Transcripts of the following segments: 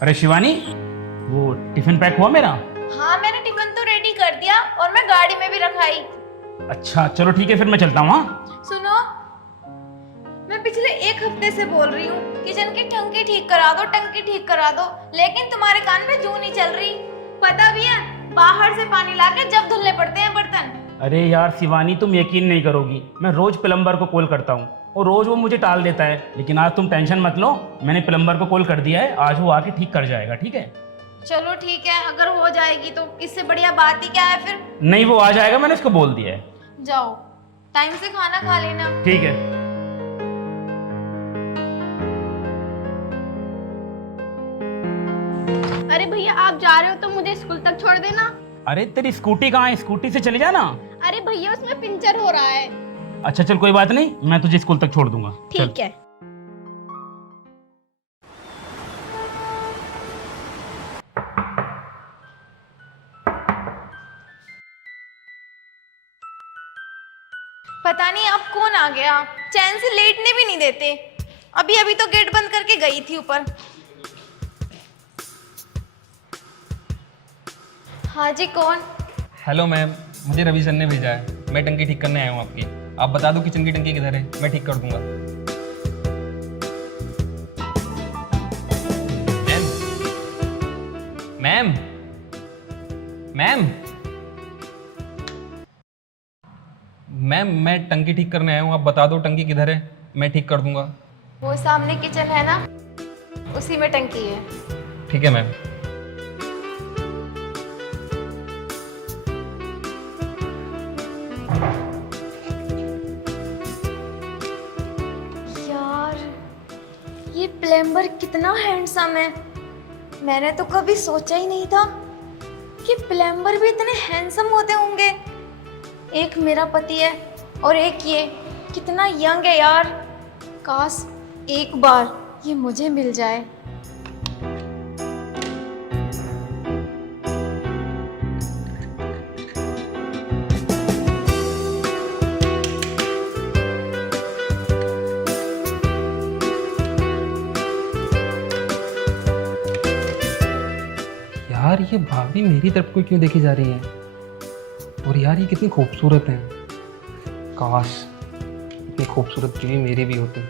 अरे शिवानी, वो tiffin pack हुआ मेरा? हाँ, मैंने टिफिन तो रेडी कर दिया और मैं गाड़ी में भी रखाई। अच्छा चलो ठीक है, फिर मैं चलता हूँ। हाँ सुनो, मैं पिछले एक हफ्ते से बोल रही हूँ किचन की टंकी ठीक करा दो, टंकी ठीक करा दो, लेकिन तुम्हारे कान में जू नहीं चल रही। पता भी है, बाहर से पानी लाके जब धुलने पड़ते हैं बर्तन। अरे यार शिवानी, तुम यकीन नहीं करोगी, मैं रोज प्लम्बर को कॉल करता हूँ और रोज वो मुझे टाल देता है, लेकिन आज तुम टेंशन मत लो, मैंने प्लम्बर को कॉल कर दिया है, आज वो आके ठीक कर जाएगा। ठीक है? चलो ठीक है, अगर हो जाएगी तो इससे बढ़िया बात ही क्या है फिर। नहीं, वो आ जाएगा, मैंने उसको बोल दिया है। जाओ, टाइम से खाना खा लेना। ठीक है। अरे भैया, आप जा रहे हो तो मुझे स्कूल तक छोड़ देना। अरे तेरी स्कूटी कहाँ है? स्कूटी से चले जाना। अरे भैया, उसमें पंचर हो रहा है। अच्छा चल, कोई बात नहीं, मैं तुझे स्कूल तक छोड़ दूंगा। चल। ठीक है। पता नहीं अब कौन आ गया, चैन से लेटने भी नहीं देते। अभी अभी तो गेट बंद करके गई थी ऊपर। हाँ जी, कौन? हेलो मैम, मुझे रवि सर ने भेजा है, मैं टंकी ठीक करने आया हूँ आपकी। आप बता दो किचन की टंकी किधर है, मैं ठीक कर दूंगा। मैम मैम मैम मैम, मैं टंकी ठीक करने आया हूँ, आप बता दो टंकी किधर है, मैं ठीक कर दूंगा। वो सामने किचन है ना, उसी में टंकी है। ठीक है मैम। यार, ये प्लम्बर कितना हैंडसम है। मैंने तो कभी सोचा ही नहीं था कि प्लम्बर भी इतने हैंडसम होते होंगे। एक मेरा पति है और एक ये, कितना यंग है यार। काश एक बार ये मुझे मिल जाए। यार ये भाभी मेरी तरफ को क्यों देखी जा रही है? और यार ये कितनी खूबसूरत है। काश इतनी खूबसूरत बीवी मेरी भी होती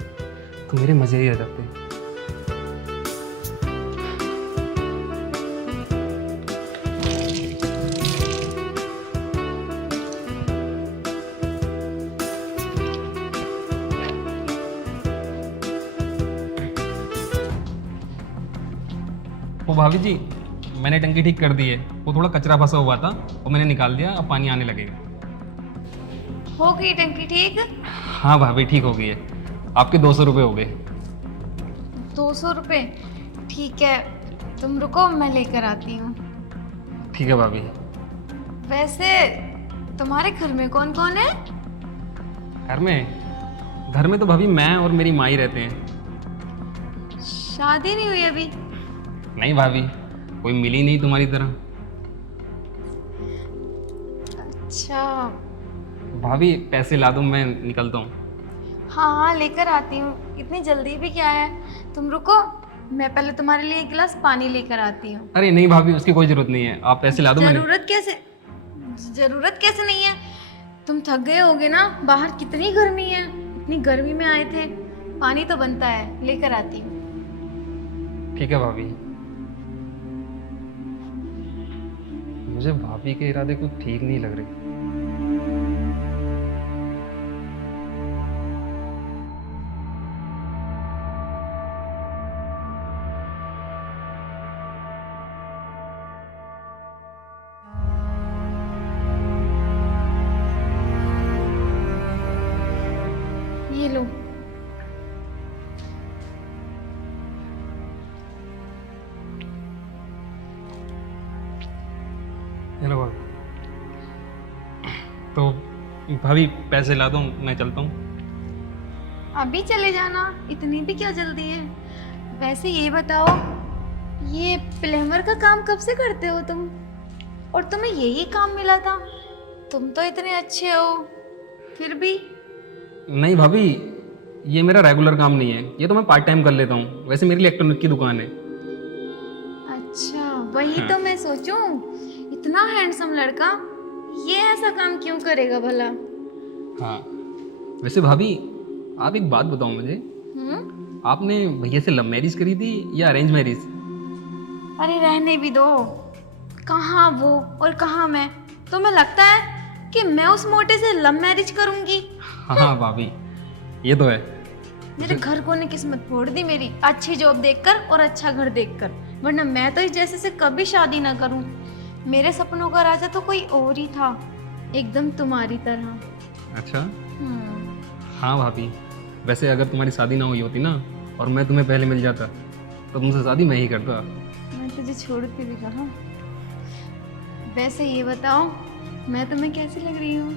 तो मेरे मज़े ही आ जाते। वो भाभी जी, मैंने टंकी ठीक कर दी है, वो थोड़ा कचरा फंसा हुआ था, वो मैंने निकाल दिया, अब पानी आने लगेगा। हो गई टंकी ठीक? हाँ भाभी, ठीक हो गई है। आपके 200 रुपये हो गए। 200 रुपये? ठीक है, तुम रुको, मैं लेकर आती हूँ। ठीक है भाभी। वैसे तुम्हारे घर में कौन कौन है? घर में तो भाभी मैं और मेरी माँ ही रहते हैं। शादी नहीं हुई अभी? नहीं भाभी, कोई मिली नहीं तुम्हारी तरह। अच्छा। भाभी पैसे ला दो, मैं निकलता हूँ। हाँ हाँ, लेकर आती हूँ। इतनी जल्दी भी क्या है, तुम रुको, मैं पहले तुम्हारे लिए एक गिलास पानी लेकर आती हूँ। अरे नहीं भाभी, उसकी कोई ज़रूरत नहीं है, आप पैसे ला दो। जरूरत कैसे नहीं है? तुम थक गए होगे ना, बाहर कितनी गर्मी है, इतनी गर्मी में आए थे, पानी तो बनता है। लेकर आती हूँ। ठीक है भाभी। मुझे भाभी के इरादे कुछ ठीक नहीं लग रहे। ये लो। हेलो भाभी। तो भाभी पैसे ला दो, मैं चलता हूँ। अभी चले जाना, इतनी भी क्या जल्दी है? वैसे ये बताओ, ये प्लम्बर का काम कब से करते हो तुम? और तुम्हें यही काम मिला था? तुम तो इतने अच्छे हो, फिर भी। नहीं भाभी, ये मेरा रेगुलर काम नहीं है, ये तो मैं पार्ट टाइम कर लेता हूँ। वैसे मेरे लिए इलेक्ट्रॉनिक की दुकान है। वही तो मैं सोचूं, इतना हैंडसम लड़का ये ऐसा काम क्यों करेगा भला। हाँ वैसे भाभी, आप एक बात बताओ मुझे, आपने भैया से लव मैरिज करी थी या अरेंज मैरिज? अरे रहने भी दो, कहाँ वो और कहाँ मैं। तुम्हें लगता है कि मैं उस मोटे से लव मैरिज करूंगी? हाँ भाभी, ये तो है। मेरे घर को ने किस्मत फोड़ दी मेरी, अच्छी जॉब देखकर और अच्छा घर देखकर, वरना मैं तो इस जैसे से कभी शादी ना करूं। मेरे सपनों का राजा तो कोई और ही था, एकदम तुम्हारी तरह। अच्छा हाँ भाभी, वैसे अगर तुम्हारी शादी ना हुई होती ना और मैं तुम्हें पहले मिल जाता तो तुमसे शादी मैं ही करता। मैं तुझे छोड़ती भी कहाँ। वैसे ये बताओ, मैं तुम्हें कैसी लग रही हूँ?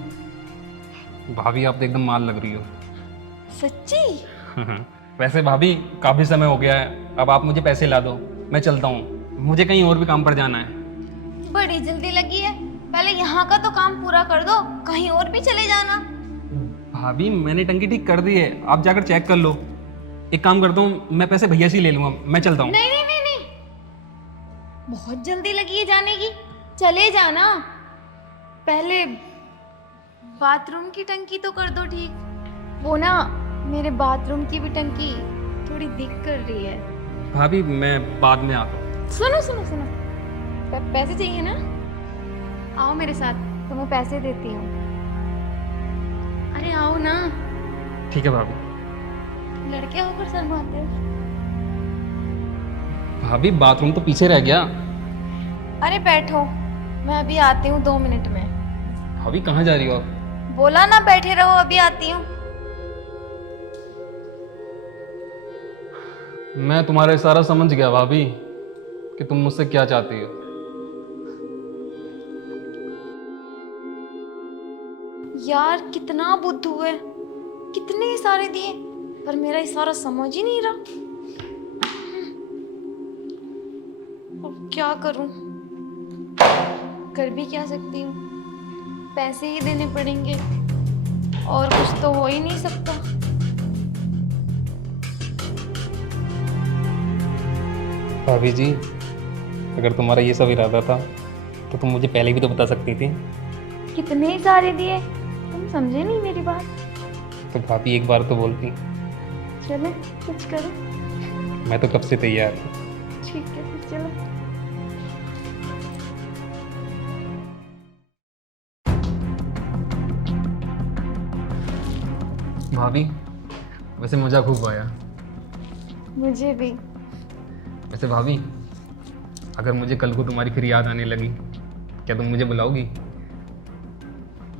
भाभी आप तो एकदम माल लग रही हो। सच्ची? वैसे भाभी काफ़ी समय हो गया है, अब आप मुझे पैसे ला दो, मैं चलता हूँ, मुझे कहीं और भी काम पर जाना है। बड़ी जल्दी लगी है, पहले यहाँ का तो काम पूरा कर दो, कहीं और भी चले जाना। भाभी मैंने टंकी ठीक कर दी है, आप जाकर चेक कर लो। एक काम करता हूँ, मैं पैसे भैया से ही ले लूँगा, मैं चलता हूँ। नहीं नहीं नहीं नहीं, बहुत जल्दी लगी है जाने की, चले जाना। पहले बाथरूम की टंकी तो कर दो ठीक। वो ना, मेरे बाथरूम की भी टंकी थोड़ी दिक कर रही है। भाभी मैं बाद में आता हूँ। सुनो सुनो सुनो, पैसे चाहिए ना? आओ मेरे साथ, तुम्हें पैसे देती हूँ। अरे आओ ना। ठीक है भाभी। लड़के होकर शर्माते हो। भाभी बाथरूम तो पीछे रह गया। अरे बैठो, मैं अभी आती हूँ 2 मिनट में। भाभी कहाँ जा रही हो आप? बोला ना बैठे रहो, अभी आती हूँ। मैं तुम्हारा इशारा समझ गया भाभी कि तुम मुझसे क्या चाहती हो। यार कितना बुद्धू है, कितने इशारे दिए पर मेरा इशारा समझ ही नहीं रहा। अब क्या करूं, कर भी क्या सकती हूँ, पैसे ही देने पड़ेंगे और कुछ तो हो ही नहीं सकता। भाभी जी, अगर तुम्हारा ये सब इरादा था तो तुम मुझे पहले भी तो बता सकती थी। कितने इशारे दिए, तुम समझे नहीं मेरी बात। तो भाभी एक बार तो बोलती। चले कुछ करो। मैं तो कब से तैयार हूँ। ठीक है फिर चलो। भाभी वैसे मज़ा खूब आया। मुझे भी। वैसे भाभी, अगर मुझे कल को तुम्हारी फिर याद आने लगी, क्या तुम मुझे बुलाओगी?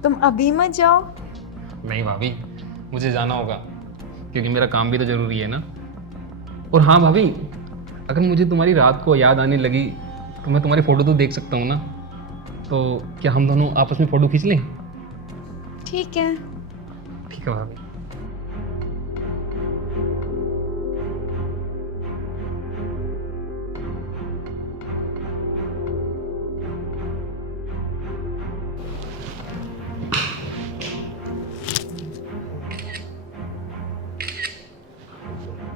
तुम अभी मत जाओ। नहीं भाभी, मुझे जाना होगा क्योंकि मेरा काम भी तो ज़रूरी है ना। और हाँ भाभी, अगर मुझे तुम्हारी रात को याद आने लगी तो मैं तुम्हारी फ़ोटो तो देख सकता हूँ ना, तो क्या हम दोनों आपस में फ़ोटो खींच लें? ठीक है। ठीक है भाभी।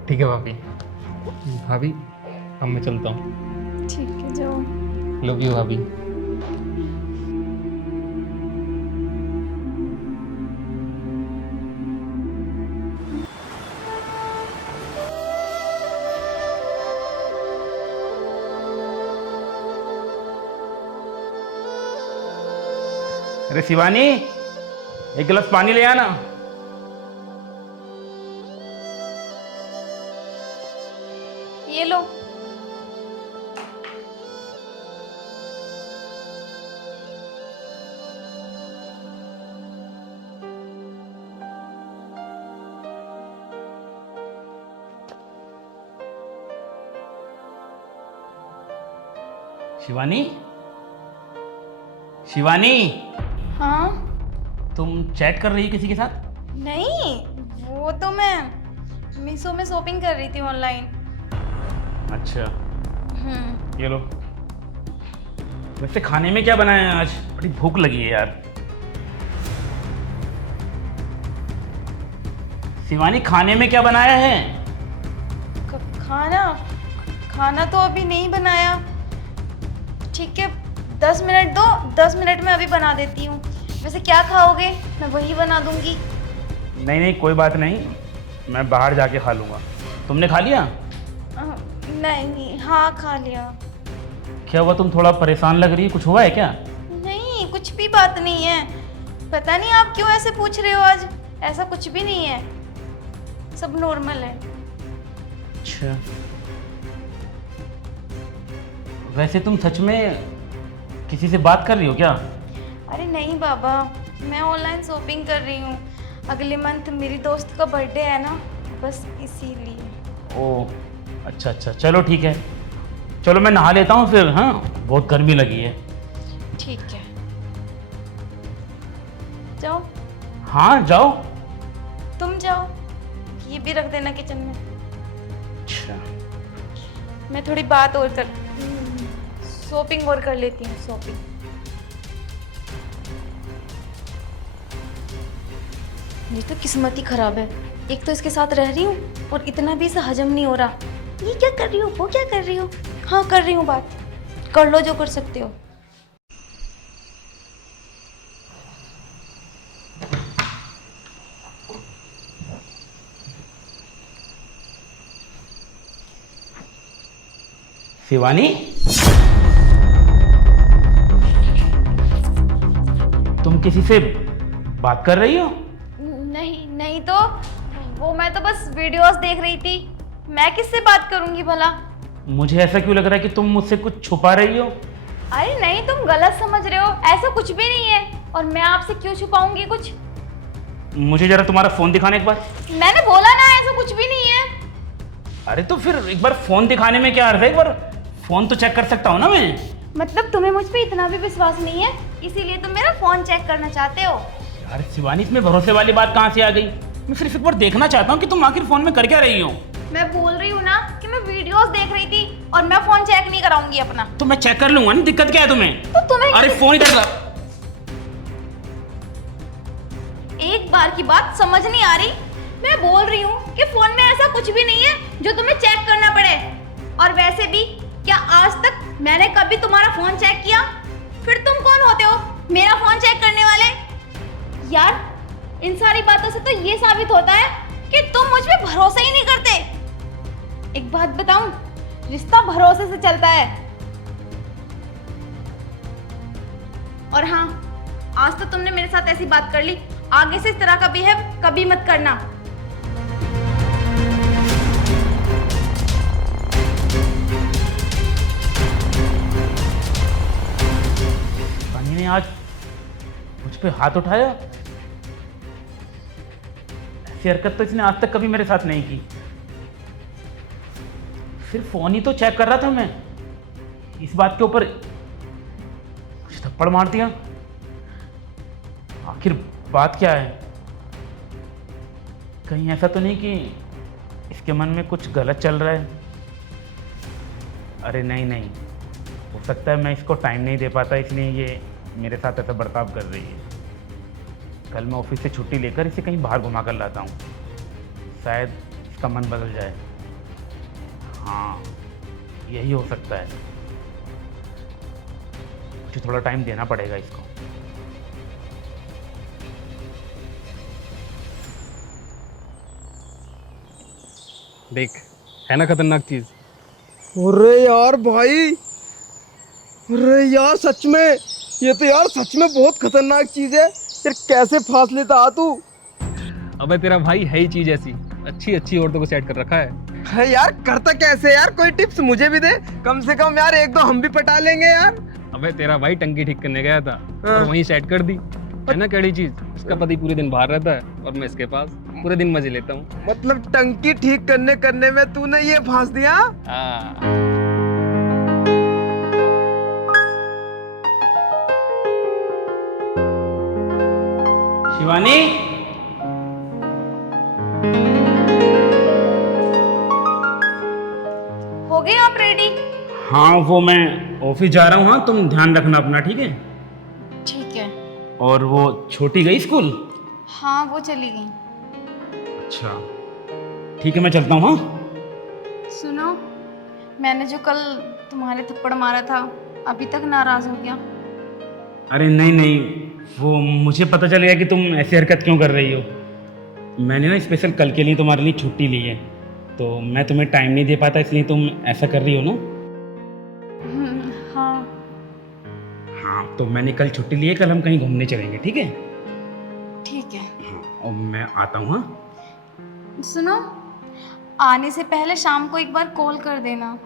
ठीक है भाभी। भाभी अब मैं चलता हूँ। ठीक है जाओ। लव यू भाभी। अरे शिवानी, एक गिलास पानी ले आना। ये लो। शिवानी, शिवानी, हाँ? तुम चैट कर रही हो किसी के साथ? नहीं, वो तो मैं मीशो में शॉपिंग कर रही थी ऑनलाइन। अच्छा, ये लो। वैसे खाने में क्या बनाया है आज? बड़ी भूख लगी है यार। शिवानी, खाने में क्या बनाया है? खाना खाना तो अभी नहीं बनाया। ठीक है, 10 मिनट दो, 10 मिनट में अभी बना देती हूँ। वैसे क्या खाओगे? मैं वही बना दूंगी। नहीं नहीं कोई बात नहीं, मैं बाहर जाके खा लूँगा। तुमने खा लिया? नहीं, हाँ खा लिया। क्या हुआ, तुम थोड़ा परेशान लग रही है, कुछ हुआ है क्या? नहीं, कुछ भी बात नहीं है। पता नहीं आप क्यों ऐसे पूछ रहे हो आज। ऐसा कुछ भी नहीं है, सब नॉर्मल है। अच्छा, वैसे तुम सच में किसी से बात कर रही हो क्या? अरे नहीं बाबा, मैं ऑनलाइन शॉपिंग कर रही हूँ। अगले मंथ मेरी दोस्त का बर्थडे है ना, बस इसीलिए। ओह अच्छा अच्छा, चलो ठीक है, चलो मैं नहा लेता हूँ फिर। हाँ बहुत गर्मी लगी है। ठीक है, जाओ। हाँ जाओ। तुम जाओ, ये भी रख देना किचन में। अच्छा मैं थोड़ी बात और कर शॉपिंग और कर लेती हूँ, शॉपिंग। ये तो किस्मत ही खराब है। एक तो इसके साथ रह रही हूँ और इतना भी इसे हजम नहीं हो रहा। ये क्या कर रही हो, वो क्या कर रही हो? हाँ कर रही हूँ बात, कर लो जो कर सकते हो। शिवानी, तुम किसी से बात कर रही हो? नहीं नहीं तो वो मैं तो बस वीडियोस देख रही थी। मैं किससे बात करूंगी भला? मुझे ऐसा क्यों लग रहा है कि तुम मुझसे कुछ छुपा रही हो? अरे नहीं, तुम गलत समझ रहे हो, ऐसा कुछ भी नहीं है। और मैं आपसे क्यों छुपाऊंगी कुछ? मुझे जरा तुम्हारा फोन दिखाने एक बार। मैंने बोला ना, ऐसा कुछ भी नहीं है। अरे तो फिर एक बार फोन दिखाने में क्या अर्थ है? एक बार फोन तो चेक कर सकता हूँ ना मैं। मतलब तुम्हें मुझ पे इतना भी विश्वास नहीं है, इसीलिए तुम मेरा फोन चेक करना चाहते हो? यार शिवानी, इसमें भरोसे वाली बात कहाँ से आ गई? मैं सिर्फ एक बार देखना चाहता हूँ कि तुम आखिर फोन में कर क्या रही हो। मैं बोल रही हूँ ना कि मैं वीडियोस देख रही थी और मैं फोन चेक नहीं कराऊंगी अपना। तो मैं चेक कर लूंगा ना, दिक्कत क्या है तुम्हें? तो तुम्हें अरे फोन इधर ला। एक बार की बात समझ नहीं आ रही। मैं बोल रही हूँ कि फोन में ऐसा कुछ भी नहीं है जो तुम्हें चेक करना पड़े। और वैसे भी क्या आज तक मैंने कभी तुम्हारा फोन चेक किया? फिर तुम कौन होते हो मेरा फोन चेक करने वाले? यार इन सारी बातों से तो ये साबित होता है कि तुम मुझ पे भरोसा ही नहीं करते। एक बात बताऊं, रिश्ता भरोसे से चलता है। और हाँ, आज तो तुमने मेरे साथ ऐसी बात कर ली, आगे से इस तरह का बिहेव कभी मत करना। पानी ने आज मुझ पे हाथ उठाया। ऐसी हरकत तो इसने आज तक कभी मेरे साथ नहीं की। सिर्फ फोन ही तो चेक कर रहा था मैं, इस बात के ऊपर मुझे थप्पड़ मार दिया। आखिर बात क्या है? कहीं ऐसा तो नहीं कि इसके मन में कुछ गलत चल रहा है? अरे नहीं नहीं, हो सकता है मैं इसको टाइम नहीं दे पाता, इसलिए ये मेरे साथ ऐसा बर्ताव कर रही है। कल मैं ऑफिस से छुट्टी लेकर इसे कहीं बाहर घुमा कर लाता हूँ, शायद इसका मन बदल जाए। हाँ यही हो सकता है, मुझे थोड़ा टाइम देना पड़ेगा इसको। देख, है ना खतरनाक चीज? अरे यार भाई, अरे यार सच में, ये तो यार सच में बहुत खतरनाक चीज है यार। कैसे फांस लेता आ तू? अबे तेरा भाई है ही चीज ऐसी, अच्छी अच्छी औरतों को सेट कर रखा है। है यार, करता कैसे यार? कोई टिप्स मुझे भी दे, कम से कम यार एक दो हम भी पटा लेंगे यार। अबे तेरा भाई टंकी ठीक करने गया था हाँ। और वहीं सेट कर दी। है ना कैडी चीज? इसका पति पूरे दिन बाहर रहता है और मैं इसके पास पूरे दिन मजे लेता हूँ। मतलब टंकी ठीक करने में तूने ये फांस दिया? शिवानी, हो गए आप रेडी? हाँ वो मैं ऑफिस जा रहा हूँ। हाँ तुम ध्यान रखना अपना, ठीक है? ठीक है। और वो छोटी गई स्कूल? हाँ वो चली गई। अच्छा ठीक है, मैं चलता हूँ। हाँ सुनो, मैंने जो कल तुम्हारे थप्पड़ मारा था, अभी तक नाराज हो गया? अरे नहीं नहीं, वो मुझे पता चल गया कि तुम ऐसी हरकत क्यों कर रही हो। मैंने ना स्पेशल कल के लिए तुम्हारे लिए छुट्टी ली है, तो मैं तुम्हें टाइम नहीं दे पाता, इसलिए तुम ऐसा कर रही हो ना। हाँ। हाँ, तो मैंने कल छुट्टी ली है, कल हम कहीं घूमने चलेंगे, ठीक है? ठीक है। हाँ, और मैं आता हूँ। हाँ, सुनो, आने से पहले शाम को एक बार कॉल कर देना।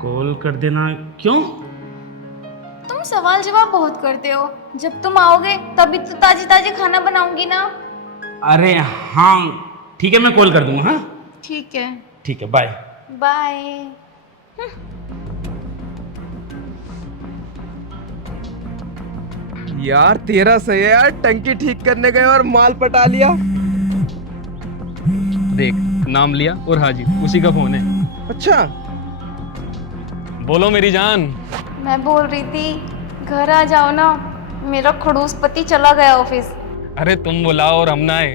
कॉल कर देना? क्यों? तुम सवाल जवाब बहुत करते हो। जब तुम आओगे तभी तो ताजी ताजी खाना बनाऊंगी ना। अरे हाँ ठीक है, मैं कॉल कर दूंगा। हाँ ठीक है। ठीक है, बाय बाय। यार तेरा सही है यार, टंकी ठीक करने गए और माल पटा लिया। देख, नाम लिया और हाजिर, उसी का फोन है। अच्छा, बोलो मेरी जान। मैं बोल रही थी घर आ जाओ ना, मेरा खड़ूस पति चला गया ऑफिस। अरे तुम बुलाओ और हम ना आए,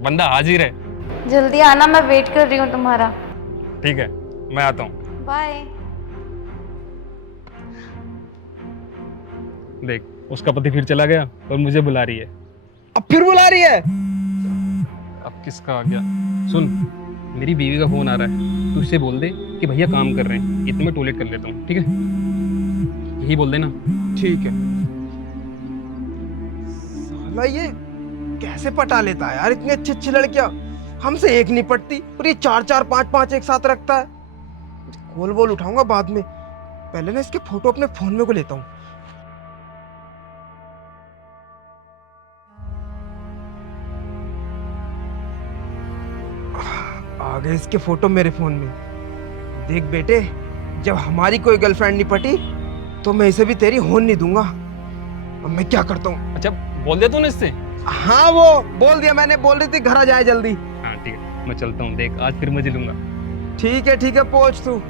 बंदा हाजिर है। जल्दी आना, मैं वेट कर रही हूँ तुम्हारा। ठीक है, मैं आता हूँ। बाय। देख, उसका पति फिर चला गया और मुझे बुला रही है। अब फिर बुला रही है? अब किसका आ गया? सुन, मेरी बीवी का फोन आ रहा है, तू उससे बोल दे कि भैया काम कर रहे हैं, इतने में टॉयलेट कर लेता हूँ, ठीक है? यही बोल देना। ठीक है। साला ये कैसे पटा लेता है यार, इतनी अच्छी अच्छी लड़कियां हमसे एक नहीं पटती और ये 4-4 5-5 एक साथ रखता है। कॉल वॉल उठाऊंगा बाद में, पहले ना इसके फोटो अपने फोन में को लेता हूँ। आ गए इसके फोटो मेरे फोन में। देख बेटे, जब हमारी कोई गर्लफ्रेंड नहीं पटी तो मैं इसे भी तेरी होने नहीं दूंगा। अब मैं क्या करता हूँ? अच्छा, बोल दे तूने इससे? हाँ वो बोल दिया मैंने, बोल रही थी घर आ जाए जल्दी। हाँ ठीक है, मैं चलता हूँ। देख, आज फिर मजे लूंगा। ठीक है पहुंच तू,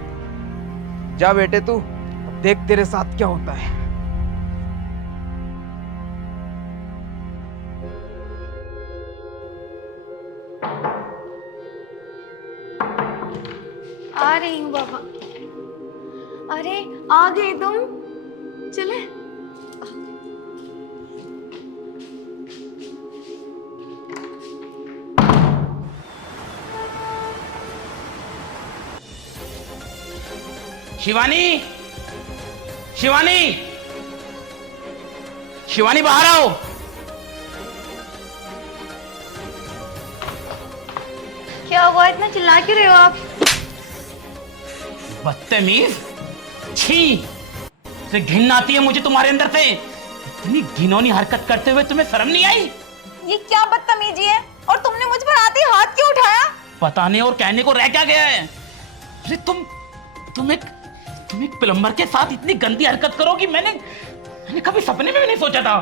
जा बेटे तू, अब देख तेरे साथ क्या होता है। आ रही हूँ बाबा। अरे आ गए तुम, चले। शिवानी, शिवानी, शिवानी बाहर आओ। क्या हुआ, इतना चिल्ला क्यों रहे हो आप? बदतमीज, छी, से घिन आती है मुझे तुम्हारे अंदर से। इतनी घिनौनी हरकत करते हुए तुम्हें शर्म नहीं आई? ये क्या बदतमीजी है, और तुमने मुझ पर आते ही हाथ क्यों उठाया? पता नहीं और कहने को रह क्या गया है। अरे तुम एक प्लम्बर के साथ इतनी गंदी हरकत करोगी, मैंने कभी सपने में भी नहीं सोचा था।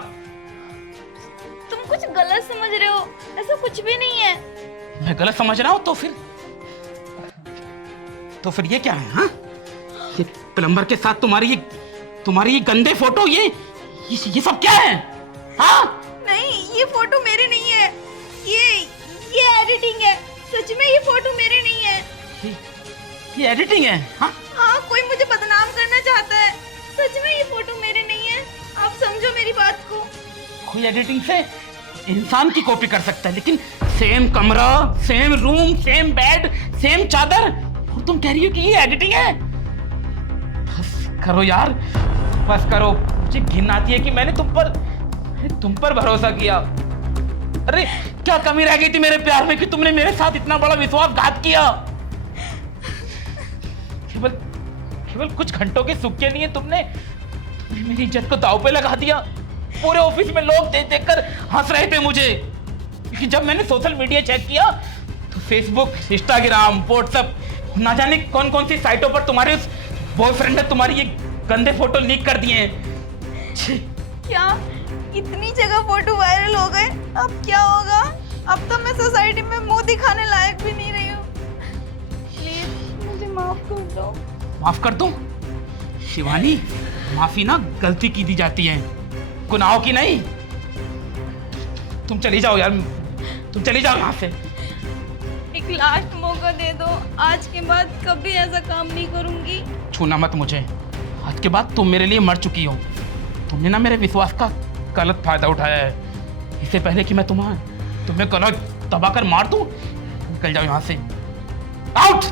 तुम कुछ गलत समझ रहे हो, ऐसा कुछ भी नहीं है। मैं गलत समझ रहा हूँ तो फिर ये क्या है? हाँ, ये प्लम्बर के साथ तुम्हारी ये गंदे फोटो, ये सब क्या है? हाँ नहीं, ये फोटो मेरे नहीं है, ये एडिटिंग है। सच में ये फोटो मेरे नहीं है। ये एडिटिंग है? हाँ हाँ, कोई मुझे बदनाम करना चाहता है। सच में ये फोटो मेरे नहीं है, आप समझो मेरी बात को। कोई एडिटिंग से इंसान की कॉपी कर सकता है, लेकिन सेम कमरा, same room, same bed, same चादर, और तुम कह रही हो कि ये एडिटिंग है? बस करो यार, बस करो। मुझे घिन आती है कि मैंने तुम पर भरोसा किया। अरे क्या कमी रह गई थी मेरे प्यार में कि तुमने मेरे साथ इतना बड़ा विश्वासघात किया? केवल कुछ घंटों के सुख के लिए तुमने मेरी इज्जत को दांव पे लगा दिया। पूरे ऑफिस में लोग देख कर हंस रहे थे मुझे, क्योंकि जब मैंने सोशल मीडिया चेक किया तो फेसबुक, इंस्टाग्राम, व्हाट्सएप, ना जाने कौन कौन सी साइटों पर तुम्हारे उस बॉयफ्रेंड ने तुम्हारी ये गंदे फोटो लीक कर दिए हैं। क्या इतनी जगह फोटो वायरल हो गए? अब क्या होगा? अब तो मैं सोसाइटी में मुंह दिखाने लायक भी नहीं रही हूँ। प्लीज मुझे माफ कर दो। माफ कर दूं? शिवानी, माफी ना गलती की दी जाती है, गुनाहों की नहीं। तुम चली जाओ यार, तुम चली जाओ यहाँ से। एक लास्ट मौका दे दो, आज के बाद कभी ऐसा काम नहीं करूंगी। छूना मत मुझे, आज के बाद तुम मेरे लिए मर चुकी हो। तुमने ना मेरे विश्वास का गलत फायदा उठाया है। इससे पहले कि मैं तुम्हें गला दबाकर मार दूं, निकल जाओ यहाँ से। आउट।